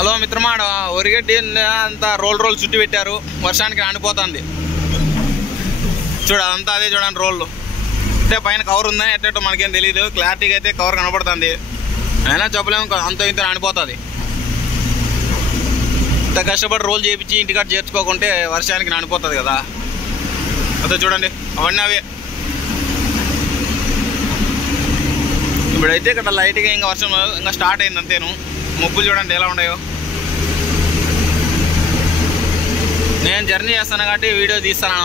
Hello మిత్రమా, ఒరిగడ్డి అంతా role చుట్టి పెట్టారు, వర్షానికి నానిపోతుంది. చూడ అంతా అదే చూడండి రోళ్ళు. అంటే పైన కవర్ ఉందని ఎట్టో మనకేం తెలియదు, క్లారిటీగా అయితే కవర్ కనపడుతుంది. అయినా చెప్పలేము, అంత ఇంత నానిపోతుంది. ఇంత కష్టపడి రోల్ చేయించి ఇంటికాడ చేర్చుకోకుంటే వర్షానికి నానిపోతుంది కదా. అదే చూడండి, అవన్నీ అవే. ఇప్పుడైతే ఇక్కడ లైట్గా ఇంకా వర్షం ఇంకా స్టార్ట్ అయింది అంతేను. మబ్బులు చూడండి ఎలా ఉన్నాయో. నేను జర్నీ చేస్తాను కాబట్టి వీడియో తీస్తాను.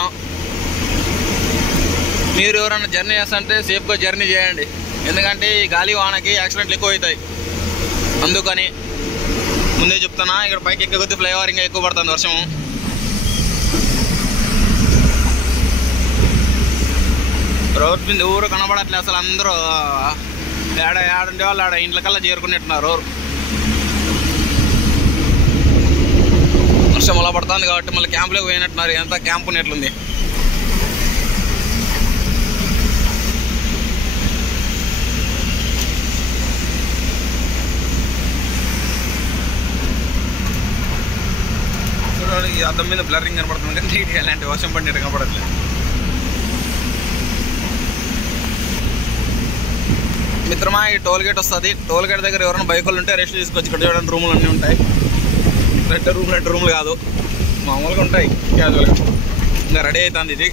మీరు ఎవరైనా జర్నీ చేస్తుంటే సేఫ్గా జర్నీ చేయండి, ఎందుకంటే ఈ గాలి వానకి యాక్సిడెంట్లు ఎక్కువ అవుతాయి. అందుకని ముందే చెప్తానా. ఇక్కడ పైకి ఎక్కే కొద్ది ఫ్లైఓవర్ ఇంకా ఎక్కువ పడుతుంది వర్షము. రోడ్ మీద ఊరు కనబడట్లే అసలు. అందరూ ఏడుండే వాళ్ళు ఆడ ఇంట్లకల్లా చేరుకునేట్టున్నారు. వర్షం అలా పడుతుంది కాబట్టి మళ్ళీ క్యాంపులోకి పోయినట్టున్నారు. ఎంత క్యాంప్ ఉన్నట్లుంది. చూడండి, ఈ అద్దం మీద బ్లరింగ్ కనపడుతుంది కానీ నీట్గా ఎలాంటి వర్షం పడినట్టు కనపడట్లేదు. మిత్రమా, ఈ టోల్ గేట్ వస్తుంది. టోల్ గేట్ దగ్గర ఎవరైనా బైకులు ఉంటే రెస్ట్ తీసుకొచ్చి. ఇక్కడ చూడండి రూములు అన్నీ ఉంటాయి. రెండు రూములు కాదు, మామూలుగా ఉంటాయి క్యాజువల్గా. ఇంకా రెడీ అవుతుంది ఇది.